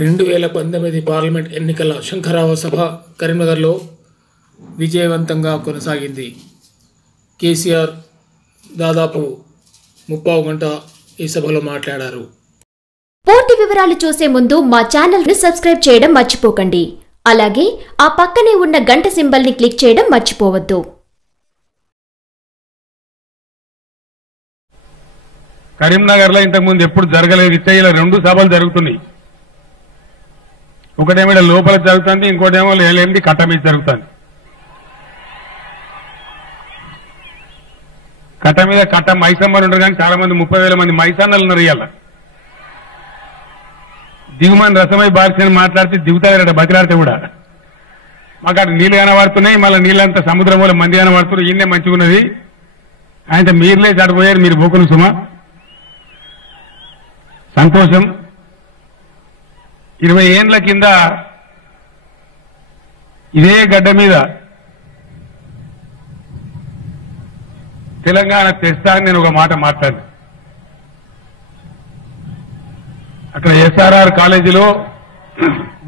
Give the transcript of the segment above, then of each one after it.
రెండు వేల పంతొమ్మిది పార్లమెంట్ ఎన్నికల శంఖరావ సభ కరీంనగర్లో విజయవంతంగా కొనసాగింది. కేసీఆర్ దాదాపు ముప్పావు గంట ఈ సభలో మాట్లాడారు. పూర్తి వివరాలు చూసే ముందు మా ఛానల్ని సబ్స్క్రైబ్ చేయడం మర్చిపోకండి. అలాగే ఆ పక్కనే ఉన్న గంట సింబల్ని క్లిక్ చేయడం మర్చిపోవద్దు. కరీంనగర్లో ఇంతకుముందు ఎప్పుడు జరగలేదు. ఇచ్చయ్యలో రెండు సభలు జరుగుతున్నాయి. ఒకటేమో ఈడ లోపల జరుగుతుంది ఇంకోటేమో లేనిది కట్ట మీద జరుగుతుంది. కట్ట మీద కట్ట మైసమ్మలు ఉంటారు కానీ చాలా మంది ముప్పై వేల మంది మైసన్నలు ఉన్నారు ఇవాళ దిగుమని రసమై బారిసని మాట్లాడితే దిగుతారట బతిలాడితే కూడా. మాకు అటు నీళ్ళు కనబడుతున్నాయి మళ్ళీ నీళ్ళంతా సముద్రం వల్ల మంది కనబడుతున్నారు ఈయనే మంచిగా ఉన్నది ఆయన మీరులే చడిపోయారు మీరు బొక్కును సుమా. సంతోషం. ఇరవై ఏండ్ల కింద ఇదే గడ్డ మీద తెలంగాణ తెస్తా అని నేను ఒక మాట మాట్లాడాను. అక్కడ ఎస్ఆర్ఆర్ కాలేజీలో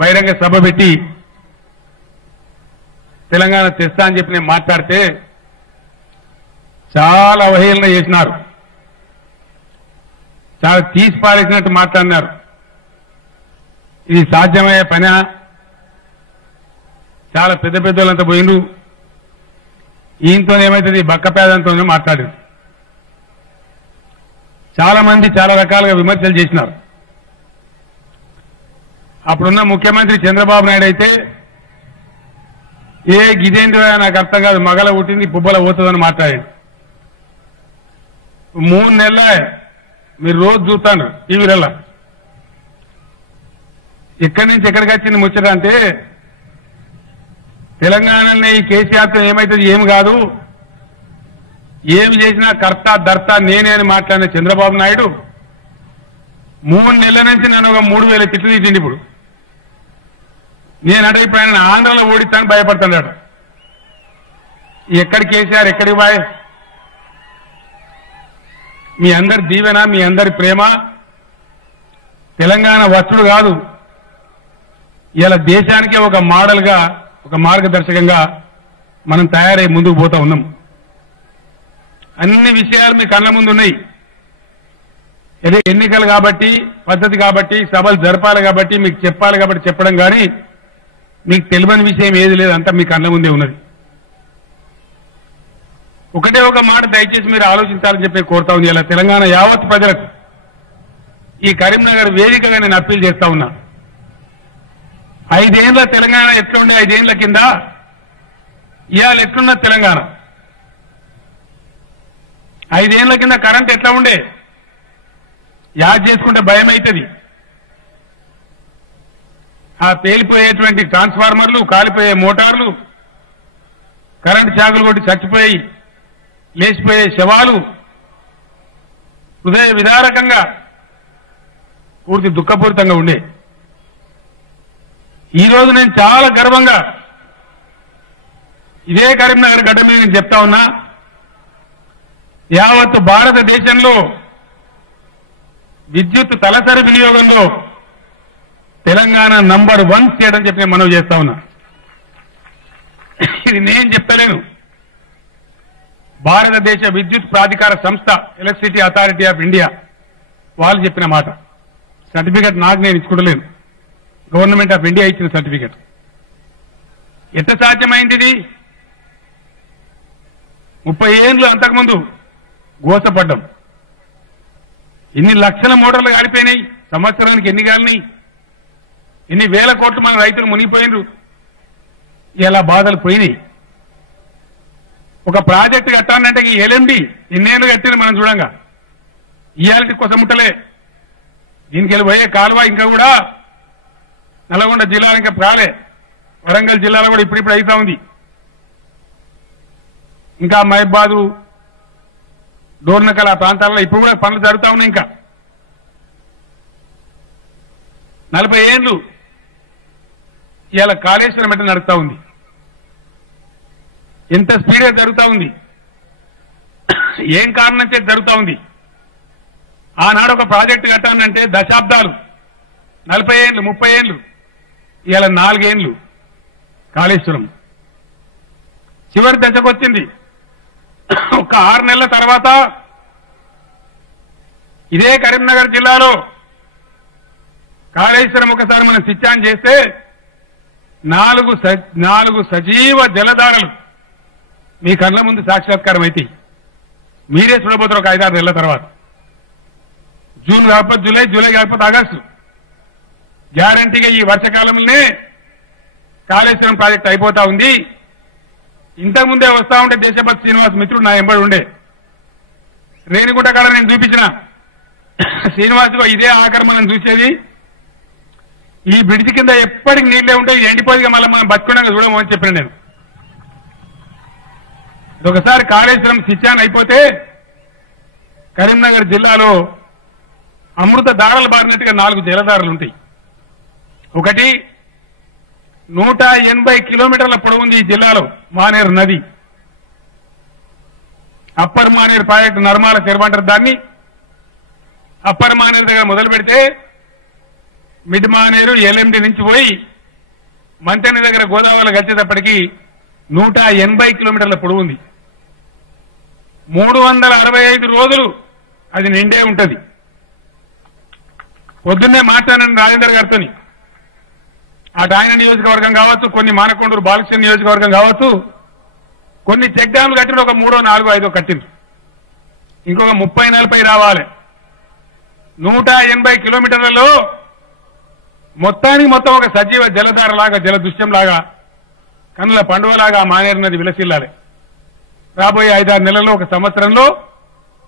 బహిరంగ సభ పెట్టి తెలంగాణ తెస్తా అని చెప్పి నేను మాట్లాడితే చాలా అవహేళన చేసినారు. చాలా తీసి పారేసినట్టు మాట్లాడినారు. ఇది సాధ్యమయ్యే పని? చాలా పెద్ద పెద్దోళ్ళంతా పోయిండ్రు. ఈయనతో ఏమైతుంది? బక్కపేదంతో మాట్లాడారు చాలా మంది చాలా రకాలుగా విమర్శలు చేసినారు. అప్పుడున్న ముఖ్యమంత్రి చంద్రబాబు నాయుడు అయితే ఏ గిదేంద్ర నాకు అర్థం కాదు మగల పుట్టింది పుబ్బల పోతుందని మాట్లాడాడు. మూడు నెలలే మీరు రోజు చూస్తాను టీవీలలో ఎక్కడి నుంచి ఎక్కడికి వచ్చింది ముచ్చట అంటే తెలంగాణలో ఈ కేసీఆర్తో ఏమైతుంది ఏం కాదు. ఏమి చేసినా కర్త దర్త నేనే అని మాట్లాడిన చంద్రబాబు నాయుడు మూడు నెలల నుంచి నన్ను ఒక మూడు వేల తిట్లు తీసిండి ఇప్పుడు. నేను ఇప్పుడు ఆయన ఆంధ్రలో ఓడిస్తాను భయపడుతున్నాడు. ఎక్కడి కేసీఆర్ ఎక్కడికి బాయ్ మీ అందరి దీవెన మీ అందరి ప్రేమ తెలంగాణ వచ్చుడు కాదు. ఇలా దేశానికే ఒక మోడల్గా ఒక మార్గదర్శకంగా మనం తయారై ముందుకు పోతా ఉన్నాం. అన్ని విషయాలు మీ కళ్ళ ముందు ఉన్నాయి. అదే ఎన్నికలు కాబట్టి పద్ధతి కాబట్టి సభలు జరపాలి కాబట్టి మీకు చెప్పాలి కాబట్టి చెప్పడం కానీ మీకు తెలియని విషయం ఏది లేదు అంతా మీ కళ్ళ ముందే ఉన్నది. ఒకటే ఒక మాట దయచేసి మీరు ఆలోచించాలని చెప్పి కోరుతా ఉంది ఇలా తెలంగాణ యావత్ ప్రజలకు ఈ కరీంనగర్ వేదికగా నేను అప్పీల్ చేస్తా ఉన్నా. ఐదేళ్ళ తెలంగాణ ఎట్లుండే? ఐదేళ్ళ కింద? ఇవాళ ఎట్లున్న తెలంగాణ? ఐదేళ్ళ కింద కరెంట్ ఎట్లా ఉండే? యాద్ చేసుకుంటే భయం అవుతుంది ఆ పేలిపోయేటువంటి ట్రాన్స్ఫార్మర్లు కాలిపోయే మోటార్లు కరెంట్ షాకులు కొట్టి చచ్చిపోయి లేచిపోయే శవాలు హృదయ విదారకంగా పూర్తి దుఃఖపూరితంగా ఉండే. ఈ రోజు నేను చాలా గర్వంగా ఇదే కరీంనగర్ గడ్డ మీద నేను చెప్తా ఉన్నా యావత్ భారతదేశంలో విద్యుత్ తలసరి వినియోగంలో తెలంగాణ నంబర్ వన్ స్టేట్ అని చెప్పి నేను మనవి చేస్తా ఉన్నా. ఇది నేను చెప్తలేను భారతదేశ విద్యుత్ ప్రాధికార సంస్థ ఎలక్ట్రిసిటీ అథారిటీ ఆఫ్ ఇండియా వాళ్ళు చెప్పిన మాట. సర్టిఫికెట్ నాకు నేను ఇచ్చుకుంటలేను గవర్నమెంట్ ఆఫ్ ఇండియా ఇచ్చిన సర్టిఫికెట్ ఎంత సాధ్యమైంది ఇది? ముప్పై ఏళ్ళు అంతకుముందు గోసపడ్డం. ఇన్ని లక్షల మోటార్లు కాలిపోయినాయి. సంవత్సరానికి ఎన్ని కాలినాయి? ఎన్ని వేల కోట్లు మన రైతులు మునిగిపోయినరు. ఇలా బాధలు పోయినాయి. ఒక ప్రాజెక్టు కట్టాలంటే ఈ ఎల్ఎండి ఇన్నేళ్ళు కట్టిన మనం చూడంగా. ఇయాలిటీ కోసం ముట్టలే. దీనికి వెళ్ళిపోయే కాలువ ఇంకా కూడా నల్గొండ జిల్లాలో ఇంకా కాలే వరంగల్ జిల్లాలో కూడా ఇప్పుడిప్పుడు అవుతా ఉంది. ఇంకా మహిబాదు డోర్నకల్ ఆ ప్రాంతాల్లో ఇప్పుడు కూడా పనులు జరుగుతా ఉన్నాయి ఇంకా. నలభై ఏళ్ళు ఇవాళ కాళేశ్వరం ఎట్లా నడుస్తా ఉంది? ఎంత స్పీడ్గా జరుగుతా ఉంది? ఏం కారణం చేతి జరుగుతా ఉంది? ఆనాడు ఒక ప్రాజెక్టు కట్టానంటే దశాబ్దాలు. నలభై ఏండ్లు ముప్పై ఏండ్లు ఇవాళ నాలుగేండ్లు కాళేశ్వరం. చివరి దశకు వచ్చింది ఒక ఆరు నెలల తర్వాత ఇదే కరీంనగర్ జిల్లాలో కాళేశ్వరం ఒకసారి మనం సిచ్చాన్ చేస్తే నాలుగు స- నాలుగు సజీవ జలధారలు మీ కళ్ళ ముందు సాక్షాత్కారం అయితే మీరే చూడబోతారు ఒక ఐదారు నెలల తర్వాత. జూన్ కాకపోతే జూలై జూలై కాకపోతే ఆగస్టు. గ్యారంటీగా ఈ వర్షకాలంలోనే కాళేశ్వరం ప్రాజెక్ట్ అయిపోతా ఉంది. ఇంతకుముందే వస్తా ఉంటే దేశభక్తి శ్రీనివాస్ మిత్రుడు నా ఎంబడి ఉండే. రేణిగుంట కాడ నేను చూపించిన. శ్రీనివాస్ ఇదే ఆక్రమణం చూసేది. ఈ బ్రిడ్జ్ కింద ఎప్పటికి నీళ్ళే ఉంటాయి ఎండిపోయిగా మళ్ళీ మనం బతుకుండా చూడము అని చెప్పిన నేను. ఒకసారి కాళేశ్వరం శిక్షాన్ అయిపోతే కరీంనగర్ జిల్లాలో అమృత దారలు బారినట్టుగా నాలుగు జలధారలు ఉంటాయి. ఒకటి నూట ఎనభై కిలోమీటర్ల పొడవుంది ఈ జిల్లాలో మానేరు నది. అప్పర్ మానేరు ప్రాజెక్టు నర్మాల చెరువంటారు దాన్ని అప్పర్ మానేరు దగ్గర మొదలు పెడితే మిడ్ మానేరు ఎల్ఎండి నుంచి పోయి మంతెన దగ్గర గోదావరి కలిసేటప్పటికి నూట ఎనభై కిలోమీటర్ల పొడవు ఉంది మూడు వందల అరవై ఐదు రోజులు అది నిండే ఉంటుంది. పొద్దున్నే మాట్లాడండి రాజేందర్ గారితోని ఆయన నియోజకవర్గం కావచ్చు కొన్ని మానకొండూరు బాలకృష్ణ నియోజకవర్గం కావచ్చు కొన్ని చెక్ డ్యామ్లు కట్టిన ఒక మూడో నాలుగో ఐదో కట్టింది ఇంకొక ముప్పై నలభై రావాలి. నూట ఎనభై కిలోమీటర్లలో మొత్తానికి మొత్తం ఒక సజీవ జలధారలాగా జల దృశ్యంలాగా కన్నుల పండుగలాగా మానేరు నది విలసిల్లాలి. రాబోయే ఐదారు నెలల్లో ఒక సంవత్సరంలో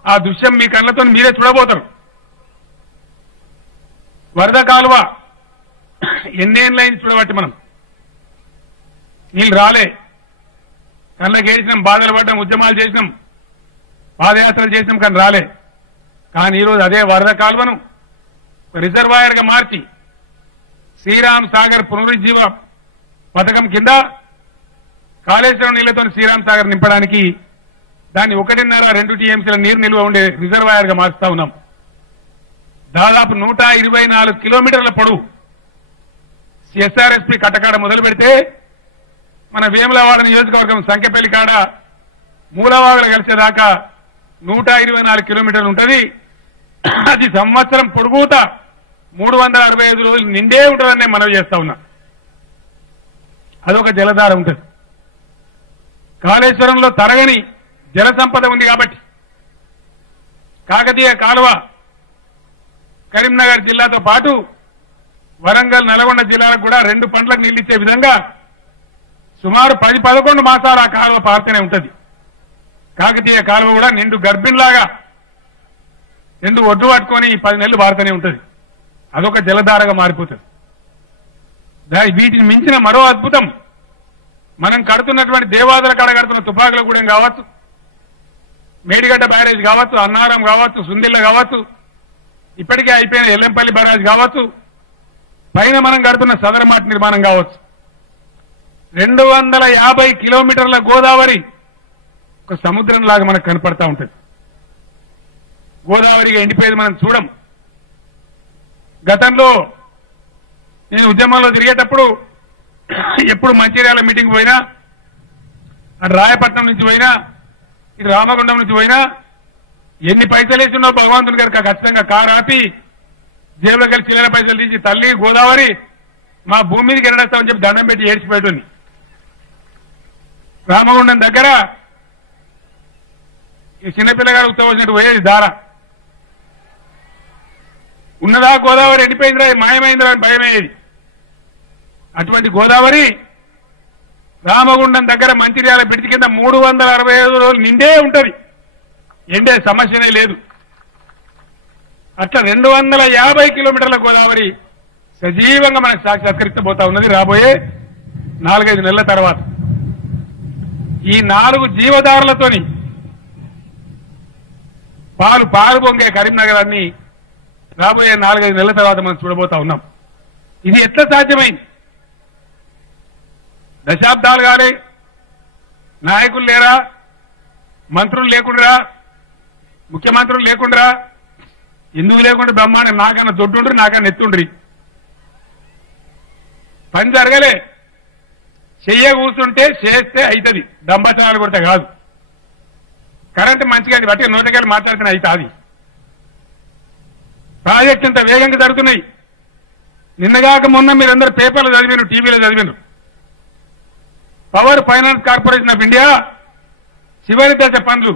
ఆ దృశ్యం మీ కళ్ళతో మీరే చూడబోతారు. వరద కాలువ ఎన్నేళ్ళైంది చూడబట్టి మనం. నీళ్ళు రాలే. కళ్ళకి ఏడిచినాం బాధలు పడ్డాం ఉద్యమాలు చేసినాం పాదయాత్రలు చేసినాం కానీ రాలే. కానీ ఈరోజు అదే వరద కాలువను రిజర్వాయర్గా మార్చి శ్రీరామ్ సాగర్ పునరుజ్జీవ పథకం కింద కాళేశ్వరం నీళ్ళతో శ్రీరామ్ సాగర్ నింపడానికి దాన్ని ఒకటిన్నర రెండు టీఎంసీల నీరు నిల్వ ఉండే రిజర్వాయర్గా ఉన్నాం. దాదాపు నూట ఇరవై నాలుగు కిలోమీటర్ల పొడవు ఎస్ఆర్ఎస్పి కట్టకాడ మొదలు పెడితే మన వేములవాడ నియోజకవర్గం సంఖ్యపల్లి కాడ మూలవాగలు కలిసేదాకా నూట ఇరవై నాలుగు కిలోమీటర్లు ఉంటుంది. అది సంవత్సరం పొడుగుత మూడు వందల అరవై ఐదు రోజులు నిండే ఉంటుందని నేను మనవి చేస్తా ఉన్నా. అదొక జలధార ఉంటుంది. కాళేశ్వరంలో తరగని జల సంపద ఉంది కాబట్టి కాకతీయ కాలువ కరీంనగర్ జిల్లాతో పాటు వరంగల్ నల్గొండ జిల్లాలకు కూడా రెండు పంటలకు నీళ్ళిచ్చే విధంగా సుమారు పది పదకొండు మాసాలు ఆ కాలువ పారుతూనే ఉంటుంది. కాకతీయ కాలువ కూడా నిండు గర్భిణిలాగా నిండు ఒడ్డు పట్టుకొని ఈ పది నెలలు పారుతూనే ఉంటుంది. అదొక జలధారగా మారిపోతుంది. వీటిని మించిన మరో అద్భుతం మనం కడుతున్నటువంటి దేవాదుల కాడ కడుతున్న తుపాకుల గూడెం కావచ్చు మేడిగడ్డ బ్యారేజ్ కావచ్చు అన్నారం కావచ్చు సుందిల్ల కావచ్చు ఇప్పటికే అయిపోయిన ఎల్లంపల్లి బ్యారేజ్ కావచ్చు పైన మనం కడుతున్న సదరమాట నిర్మాణం కావచ్చు. రెండు వందల యాభై కిలోమీటర్ల గోదావరి ఒక సముద్రం లాగా మనకు కనపడతా ఉంటుంది. గోదావరిగా ఎండిపోయేది మనం చూడం. గతంలో నేను ఉద్యమంలో తిరిగేటప్పుడు ఎప్పుడు మంచిర్యాల మీటింగ్ పోయినా అటు రాయపట్నం నుంచి పోయినా ఇటు రామగుండం నుంచి పోయినా ఎన్ని పైసలు వేసినో భగవంతుని గారికి? ఖచ్చితంగా కారు ఆపి జేబులో కలిసి చిల్లర పైసలు తీసి తల్లి గోదావరి మా భూమి మీదకి ఎరడేస్తామని చెప్పి దండం పెట్టి ఏడ్చిపోయేటోని రామగుండం దగ్గర ఈ చిన్నపిల్లగాడు ఉత్తవచ్చినట్టు పోయేది దార. ఉన్నదా గోదావరి? ఎండిపోయిందిరా మాయమైందిరా అని భయమయ్యేది అటువంటి గోదావరి రామగుండం దగ్గర మంచిర్యాల బిడిచి కింద మూడు వందల అరవై ఐదు రోజులు నిండే ఉంటది. ఎండే సమస్యనే లేదు. అట్లా రెండు వందల యాభై కిలోమీటర్ల గోదావరి సజీవంగా మనకు సాక్షాత్కరించబోతా ఉన్నది రాబోయే నాలుగైదు నెలల తర్వాత. ఈ నాలుగు జీవదారులతోని పాలు పాలు పొంగే కరీంనగరాన్ని రాబోయే నాలుగైదు నెలల తర్వాత మనం చూడబోతా ఉన్నాం. ఇది ఎట్లా సాధ్యమైంది? దశాబ్దాలు కానీ నాయకులు లేరా? మంత్రులు లేకుండా ముఖ్యమంత్రులు లేకుండా ఎందుకు లేకుండా బ్రహ్మాండం నాకన్నా దొడ్డుండ్రి నాకన్నా ఎత్తుండ్రి పని జరగలే. చెయ్య కూర్చుంటే చేస్తే అవుతుంది దంబచనాలు కొడితే కాదు. కరెంట్ మంచిగా బట్టి నోటికెళ్ళి మాట్లాడితే అవుతుంది ప్రాజెక్ట్ ఇంత వేగంగా జరుగుతున్నాయి. నిన్నగాక మొన్న మీరందరూ పేపర్లు చదివిను టీవీలో చదివిను power finance corporation of India చివరి దశ పనులు.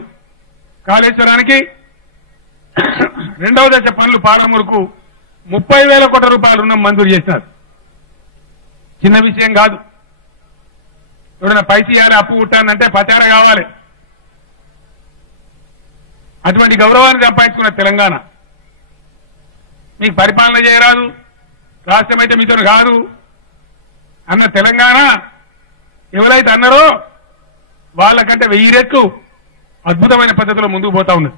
కాళేశ్వరానికి రెండవ దశ పనులు పాలమూరుకు ముప్పై వేల కోట్ల రూపాయలు రుణం మంజూరు చేసినారు చిన్న విషయం కాదు. ఎవరైనా పై అప్పు పుట్టానంటే పచార కావాలి. అటువంటి గౌరవాన్ని సంపాదించుకున్న తెలంగాణ. మీకు పరిపాలన చేయరాదు రాష్ట్రం అయితే మీతో కాదు. అన్న తెలంగాణ ఎవరైతే అన్నారో వాళ్ళకంటే వెయ్యి రెట్లు అద్భుతమైన పద్ధతిలో ముందుకు పోతా ఉన్నది.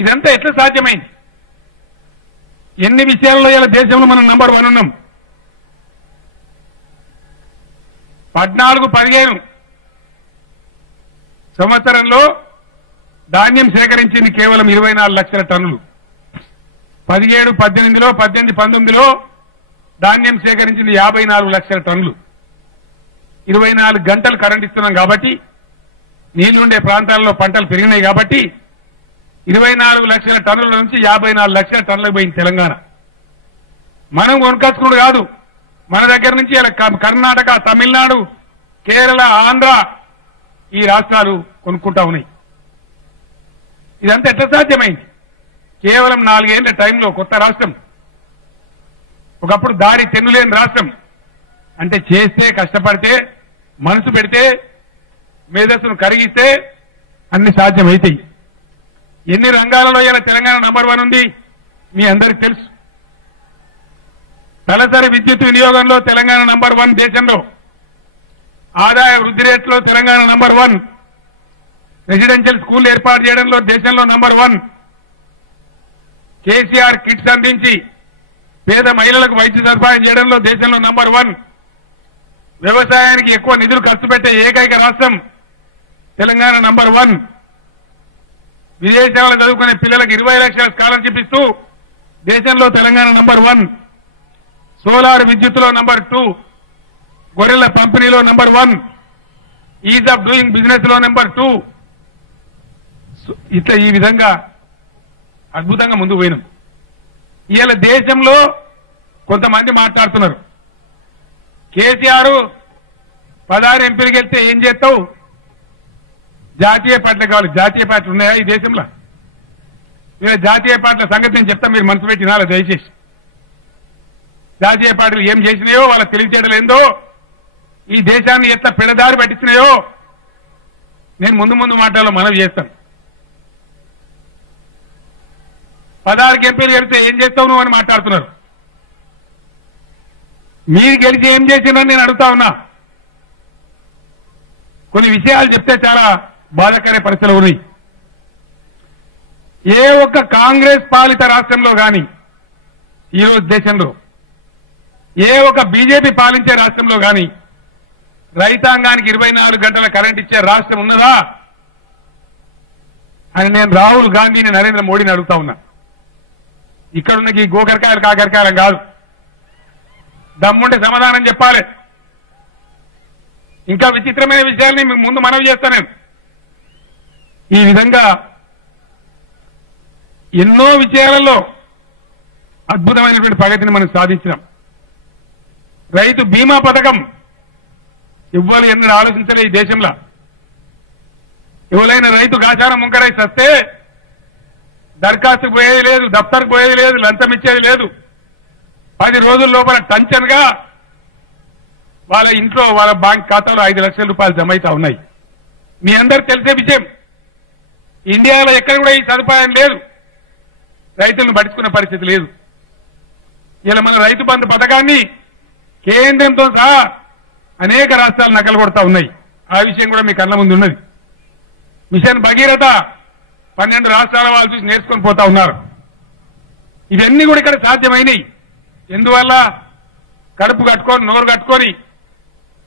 ఇదంతా ఎట్లా సాధ్యమైంది? ఎన్ని విషయాల్లో ఇలా దేశంలో మనం నంబర్ వన్ ఉన్నాం? పద్నాలుగు పదిహేను సంవత్సరంలో ధాన్యం సేకరించింది కేవలం ఇరవై నాలుగు లక్షల టన్నులు. పదిహేడు పద్దెనిమిదిలో పద్దెనిమిది పంతొమ్మిదిలో ధాన్యం సేకరించింది యాభై నాలుగు లక్షల టన్నులు. ఇరవై నాలుగు గంటలు కరెంట్ ఇస్తున్నాం కాబట్టి నీళ్ళుండే ప్రాంతాల్లో పంటలు పెరిగినాయి కాబట్టి ఇరవై నాలుగు లక్షల టన్నుల నుంచి యాభై నాలుగు లక్షల టన్నులకు పోయింది తెలంగాణ. మనం కొనుకొచ్చుకుడు కాదు. మన దగ్గర నుంచి ఇలా క- కర్ణాటక తమిళనాడు కేరళ ఆంధ్ర ఈ రాష్ట్రాలు కొనుక్కుంటా ఉన్నాయి. ఇదంతా ఎట్లా సాధ్యమైంది? కేవలం నాలుగేళ్ళ టైంలో కొత్త రాష్ట్రం. ఒకప్పుడు దారి తెన్నులేని రాష్ట్రం. అంటే చేస్తే కష్టపడితే మనసు పెడితే మేధస్సును కరిగిస్తే అన్ని సాధ్యమైతాయి. ఎన్ని రంగాలలో ఇలా తెలంగాణ నంబర్ వన్ ఉంది? మీ అందరికి తెలుసు. తలసరి విద్యుత్ వినియోగంలో తెలంగాణ నంబర్ వన్ దేశంలో. ఆదాయ వృద్ధి రేట్లో Telangana number one. Residential school ఏర్పాటు చేయడంలో దేశంలో నంబర్ వన్. కేసీఆర్ కిట్స్ అందించి పేద మహిళలకు వైద్య సదుపాయం చేయడంలో దేశంలో నంబర్ వన్. వ్యవసాయానికి ఎక్కువ నిధులు ఖర్చు పెట్టే ఏకైక రాష్ట్రం తెలంగాణ నంబర్ వన్. విదేశాల్లో చదువుకునే పిల్లలకు ఇరవై లక్షల స్కాలర్షిప్ ఇస్తూ దేశంలో తెలంగాణ నంబర్ వన్ సోలార్ విద్యుత్లో నంబర్ టూ గొర్రెల పంపిణీలో number one ease of doing బిజినెస్లో నెంబర్ టూ. ఇట్లా ఈ విధంగా అద్భుతంగా ముందుకు పోయినాం. ఇవాళ దేశంలో కొంతమంది మాట్లాడుతున్నారు. కేసీఆర్ పదహారు ఎంపీలకు వెళ్తే ఏం చేస్తావు? జాతీయ పార్టీలు కావాలి. జాతీయ పార్టీలు ఉన్నాయా ఈ దేశంలో? మీరు జాతీయ పార్టీల సంగతి నేను చెప్తా మీరు మనసు పెట్టి దయచేసి. జాతీయ పార్టీలు ఏం చేసినాయో వాళ్ళ తెలివితేటలు ఈ దేశాన్ని ఎంత పిడదారి పట్టించినాయో నేను ముందు ముందు మాటల్లో మనవి చేస్తాను. పదహారు ఎంపీలు గెలిస్తే ఏం చేస్తావు నువ్వు అని మాట్లాడుతున్నారు. మీరు గెలిచి ఏం చేసినారని నేను అడుగుతా ఉన్నా. కొన్ని విషయాలు చెప్తే చాలా బాధకరే పరిస్థితులు ఉన్నాయి. ఏ ఒక్క కాంగ్రెస్ పాలిత రాష్ట్రంలో గాని ఈరోజు దేశంలో ఏ ఒక్క బీజేపీ పాలించే రాష్ట్రంలో గాని రైతాంగానికి ఇరవై నాలుగు గంటల కరెంట్ ఇచ్చే రాష్ట్రం ఉన్నదా? అని నేను రాహుల్ గాంధీని నరేంద్ర మోడీని అడుగుతా ఉన్నా. ఇక్కడున్న ఈ గోకరకాయలు కాకరకాయలం కాదు. దమ్ముంటే సమాధానం చెప్పాలి. ఇంకా విచిత్రమైన విషయాల్ని మీకు ముందు మనవి చేస్తా నేను. ఈ విధంగా ఎన్నో విషయాలలో అద్భుతమైనటువంటి ప్రగతిని మనం సాధించినాం. రైతు బీమా పథకం ఇవ్వాలి ఎందుకు ఆలోచించలే ఈ దేశంలో. ఎవరైనా రైతు గాచారం ముంకరై సస్తే దరఖాస్తు పోయేది లేదు దఫ్తర్కు పోయేది లేదు లంచం ఇచ్చేది లేదు. పది రోజుల లోపల టంచన్గా వాళ్ళ ఇంట్లో వాళ్ళ బ్యాంక్ ఖాతాలో ఐదు లక్షల రూపాయలు జమ అవుతా ఉన్నాయి. మీ అందరు తెలిసే విషయం. ఇండియాలో ఎక్కడ కూడా ఈ సదుపాయం లేదు. రైతులను పట్టించుకునే పరిస్థితి లేదు. ఇలా మన రైతు బంధు పథకాన్ని కేంద్రంతో సహా అనేక రాష్ట్రాలు నకలు కొడతా ఉన్నాయి. ఆ విషయం కూడా మీ కళ్ళ ముందు ఉన్నది. మిషన్ భగీరథ పన్నెండు రాష్ట్రాల వాళ్ళు చూసి నేర్చుకొని పోతా ఉన్నారు. ఇవన్నీ కూడా ఇక్కడ సాధ్యమైనవి ఎందువల్ల కడుపు కట్టుకొని నోరు కట్టుకొని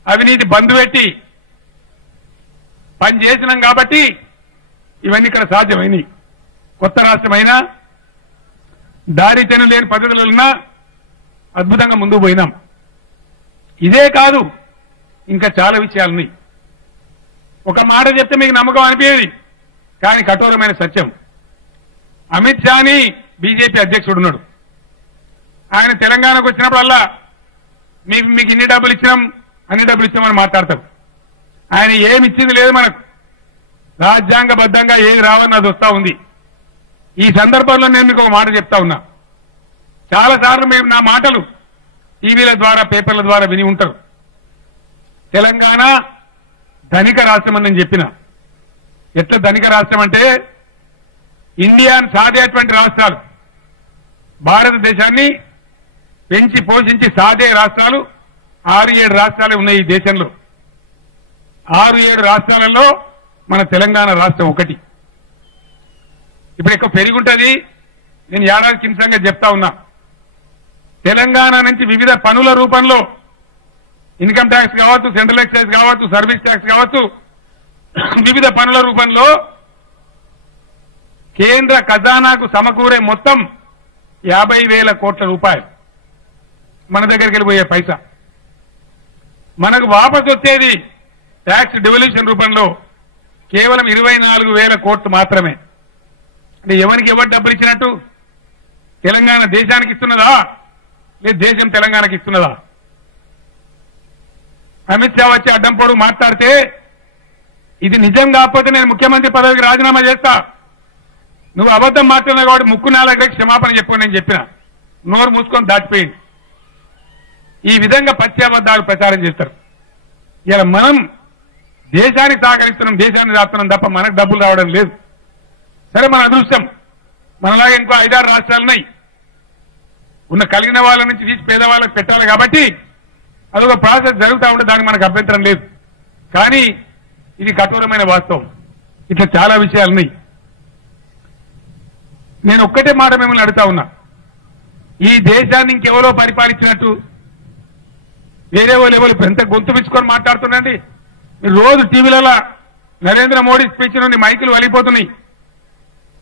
అవినీతి బంధు పెట్టి పని చేసినాం కాబట్టి ఇవన్నీ ఇక్కడ సాధ్యమైనవి కొత్త రాష్ట్రమైనా దారి తెను లేని పద్ధతులున్నా అద్భుతంగా ముందుకు పోయినాం. ఇదే కాదు ఇంకా చాలా విషయాలున్నాయి ఒక మాట చెప్తే మీకు నమ్మకం అనిపించేది కానీ కఠోరమైన సత్యం. అమిత్ షాని బీజేపీ అధ్యక్షుడు ఉన్నాడు. ఆయన తెలంగాణకు వచ్చినప్పుడల్లా మీకు మీకు ఇన్ని డబ్బులు ఇచ్చినాం అన్ని డబ్బులు ఇచ్చామని మాట్లాడతాం ఆయన ఏమి ఇచ్చింది లేదు మనకు. రాజ్యాంగబద్ధంగా ఏది రావని అది వస్తా ఉంది. ఈ సందర్భంలో నేను మీకు ఒక మాట చెప్తా ఉన్నా. చాలా సార్లు మేము నా మాటలు టీవీల ద్వారా పేపర్ల ద్వారా విని ఉంటారు. తెలంగాణ ధనిక రాష్ట్రం అని నేను చెప్పిన. ఎట్లా ధనిక రాష్ట్రం అంటే ఇండియాను సాధేటువంటి రాష్ట్రాలు. భారతదేశాన్ని పెంచి పోషించి సాధే రాష్ట్రాలు ఆరు ఏడు రాష్ట్రాలు ఉన్నాయి ఈ దేశంలో. ఆరు ఏడు రాష్ట్రాలలో మన తెలంగాణ రాష్ట్రం ఒకటి. ఇప్పుడు ఎక్కువ పెరుగుంటది. నేను ఏడాది కింసంగా చెప్తా ఉన్నా. తెలంగాణ నుంచి వివిధ పనుల రూపంలో ఇన్కమ్ ట్యాక్స్ కావచ్చు సెంట్రల్ ఎక్సైజ్ కావచ్చు సర్వీస్ ట్యాక్స్ కావచ్చు వివిధ పనుల రూపంలో కేంద్ర ఖజానాకు సమకూరే మొత్తం యాభై వేల కోట్ల రూపాయలు మన దగ్గరికి వెళ్ళిపోయే పైసా. మనకు వాపసు వచ్చేది ట్యాక్స్ డివల్యూషన్ రూపంలో కేవలం ఇరవై నాలుగు వేల కోట్లు మాత్రమే. అంటే ఎవరికి ఎవరు డబ్బులు ఇచ్చినట్టు? తెలంగాణ దేశానికి ఇస్తున్నదా? లేదు దేశం తెలంగాణకి ఇస్తున్నదా? అమిత్ షా వచ్చి అడ్డం పొడుగు మాట్లాడితే ఇది నిజం కాకపోతే నేను ముఖ్యమంత్రి పదవికి రాజీనామా చేస్తా. నువ్వు అబద్ధం మాట్లాడినావు కాబట్టి ముక్కు నాలుగు క్షమాపణ చెప్పు నేను చెప్పిన. నోరు మూసుకొని దాటిపోయింది. ఈ విధంగా పచ్చి అబద్ధాలు ప్రచారం చేస్తారు. ఇలా మనం దేశానికి సహకరిస్తున్నాం దేశాన్ని రాస్తున్నాం తప్ప మనకు డబ్బులు రావడం లేదు. సరే మన అదృష్టం. మనలాగా ఇంకో ఐదారు రాష్ట్రాలు ఉన్నాయి. ఉన్న కలిగిన వాళ్ళ నుంచి తీసి పేదవాళ్ళకి పెట్టాలి కాబట్టి అదొక ప్రాసెస్ జరుగుతూ ఉంటే దానికి మనకు అభ్యంతరం లేదు. కానీ ఇది కఠోరమైన వాస్తవం. ఇట్లా చాలా విషయాలు ఉన్నాయి. నేను ఒక్కటే మాట మిమ్మల్ని అడుగుతా ఉన్నా. ఈ దేశాన్ని ఇంకెవరో పరిపాలించినట్టు వేరే వాళ్ళు ఎవరు ఎంత గొంతు పిచ్చుకొని మాట్లాడుతున్నాండి మీరు రోజు టీవీలలో నరేంద్ర మోడీ స్పీచ్ నుండి మైకులు వలిపోతున్నాయి.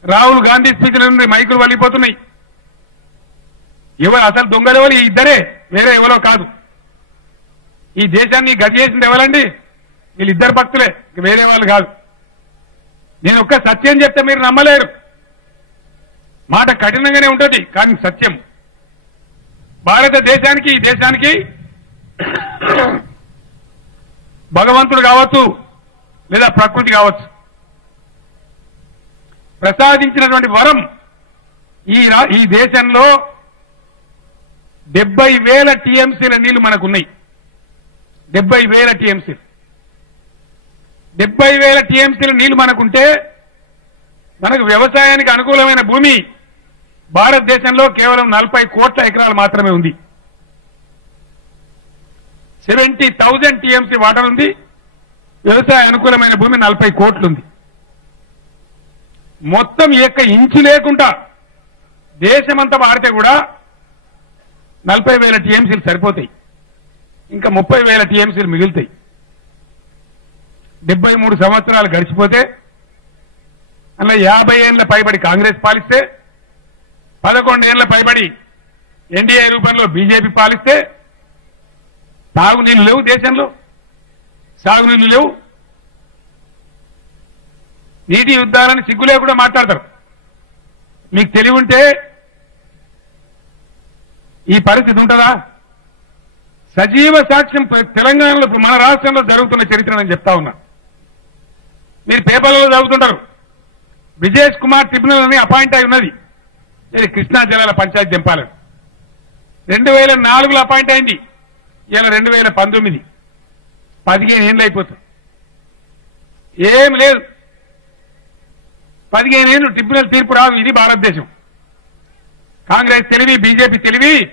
రాహుల్ గాంధీ స్పీచ్ నుండి మైకులు వలిపోతున్నాయి. ఎవరు అసలు దొంగలు ఈ ఇద్దరే వేరే ఎవరో కాదు. ఈ దేశాన్ని గది చేసింది ఎవరండి? వీళ్ళిద్దరు భక్తులే వేరే వాళ్ళు కాదు. నేను ఒక్క సత్యం చెప్తే మీరు నమ్మలేరు. మాట కఠినంగానే ఉంటుంది కానీ సత్యం. భారతదేశానికి ఈ దేశానికి భగవంతుడు కావచ్చు లేదా ప్రకృతి కావచ్చు. ప్రసాదించినటువంటి వరం ఈ ఈ దేశంలో డెబ్బై వేల టీఎంసీల నీళ్ళు మనకున్నాయి. డెబ్బై వేల టీఎంసీలు. డెబ్బై వేల టీఎంసీల నీళ్ళు మనకుంటే మనకు వ్యవసాయానికి అనుకూలమైన భూమి భారతదేశంలో కేవలం నలభై కోట్ల ఎకరాలు మాత్రమే ఉంది. సెవెంటీ థౌజండ్ టీఎంసీ వాటర్ ఉంది. వ్యవసాయ అనుకూలమైన భూమి నలభై కోట్లుంది. మొత్తం ఏక ఇంచు లేకుండా దేశమంతా వాడితే కూడా నలభై వేల టీఎంసీలు సరిపోతాయి. ఇంకా ముప్పై వేల టీఎంసీలు మిగులుతాయి. డెబ్బై మూడు సంవత్సరాలు గడిచిపోతే అలా యాభై ఏళ్ళ పైబడి కాంగ్రెస్ పాలిస్తే పదకొండేళ్ళ పైబడి ఎన్డీఏ రూపంలో బీజేపీ పాలిస్తే తాగునీళ్ళు లేవు దేశంలో. సాగునీళ్ళు లేవు. నీటి యుద్ధాలని సిగ్గులే కూడా మాట్లాడతారు. మీకు తెలివి ఉంటే ఈ పరిస్థితి ఉంటుందా? సజీవ సాక్ష్యం తెలంగాణలో మన రాష్ట్రంలో జరుగుతున్న చరిత్ర నేను చెప్తా ఉన్నా. మీరు పేపర్లలో చదువుతుంటారు. బ్రిజేష్ కుమార్ ట్రిబ్యునల్ అని అపాయింట్ అయి ఉన్నది. ఇది కృష్ణా జిల్లాల పంచాయతీ దింపాలని రెండు వేల నాలుగులో అపాయింట్ అయింది. ఇలా రెండు వేల పంతొమ్మిది. పదిహేను ఏళ్ళు అయిపోతుంది ఏం లేదు. పదిహేను ఏళ్ళు ట్రిబ్యునల్ తీర్పు రాదు. ఇది భారతదేశం. కాంగ్రెస్ తెలివి బీజేపీ తెలివి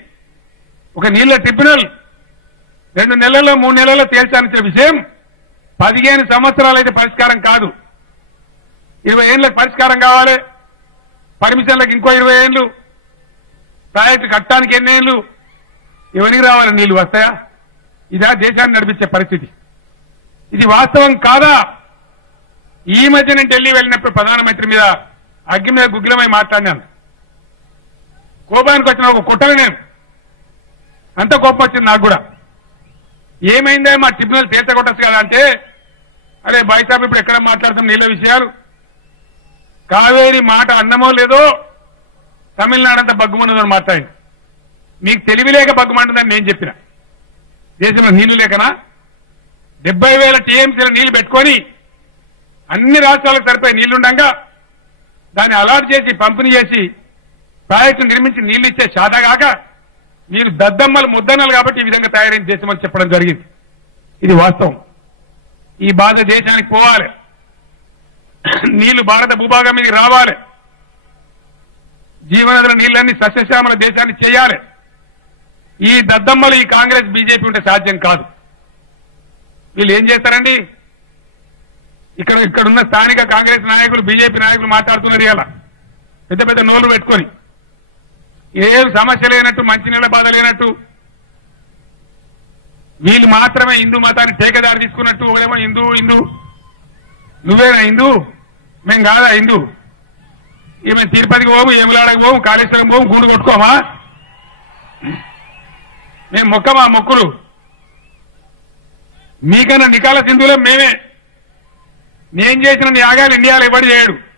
ఒక నీళ్ళ ట్రిబ్యునల్ రెండు నెలల్లో మూడు నెలల్లో తేల్చాల్సిన విషయం పదిహేను సంవత్సరాలు అయితే పరిష్కారం కాదు. ఇరవై ఏళ్ళకి పరిష్కారం కావాలి. పర్మిషన్లకు ఇంకో ఇరవై ఏళ్ళు. ప్రాజెక్టు కట్టడానికి ఎన్ని ఏళ్ళు? ఇవన్నీ రావాలి నీళ్ళు వస్తాయా? ఇదా దేశాన్ని నడిపించే పరిస్థితి. ఇది వాస్తవం కాదా? ఈ మధ్య నేను ఢిల్లీ వెళ్ళినప్పుడు ప్రధానమంత్రి మీద అగ్గి మీద గుగ్గిలమై మాట్లాడినాను. కోపానికి వచ్చిన ఒక కుట్రని నేను. అంత కోపం వచ్చింది నాకు కూడా. ఏమైందా మా ట్రిబ్యునల్ తేల్చగొట్టచ్చు కదా అంటే అరే బాయ్సాబ్ ఇప్పుడు ఎక్కడ మాట్లాడతాం నీళ్ళ విషయాలు? కావేరి మాట అన్నమో లేదో తమిళనాడు అంతా బగ్గుమన్నదని మాట్లాడి మీకు తెలివి లేక బగ్గుమంటుందని నేను చెప్పిన. దేశంలో నీళ్ళు లేకనా? డెబ్బై వేల టీఎంసీల నీళ్ళు పెట్టుకొని అన్ని రాష్ట్రాలకు సరిపోయే నీళ్ళుండగా దాన్ని అలాట్ చేసి పంపిణీ చేసి ప్రాజెక్టు నిర్మించి నీళ్ళు ఇచ్చే శాతగాక మీరు దద్దమ్మలు ముద్దన్నలు కాబట్టి ఈ విధంగా తయారైన దేశం అని చెప్పడం జరిగింది. ఇది వాస్తవం. ఈ బాధ దేశానికి పోవాలి. నీళ్ళు భారత భూభాగం మీదకి రావాలి. జీవనదుల నీళ్ళన్ని సస్యశ్యామల దేశాన్ని చేయాలి. ఈ దద్దమ్మలు ఈ కాంగ్రెస్ బీజేపీ ఉంటే సాధ్యం కాదు. వీళ్ళు ఏం చేస్తారండి? ఇక్కడ ఇక్కడున్న స్థానిక కాంగ్రెస్ నాయకులు బీజేపీ నాయకులు మాట్లాడుతున్నారు ఇలా పెద్ద పెద్ద నోళ్ళు పెట్టుకొని. ఏం సమస్య లేనట్టు మంచినీళ్ళ బాధ లేనట్టు. వీళ్ళు మాత్రమే హిందూ మతాన్ని టేకదారి తీసుకున్నట్టు. ఏమో హిందూ హిందూ. నువ్వేనా హిందూ? మేం కాదా హిందూ? ఇక మేము తిరుపతికి పోము ఏములాడకు పోము కాళేశ్వరం పోము గూడు కొట్టుకోమా? మేము మొక్కమా మొక్కులు? మీకన్నా నికాల సింధులో మేమే. నేను చేసిన యాగాలు ఇండియాలో ఎవడు చేయడు.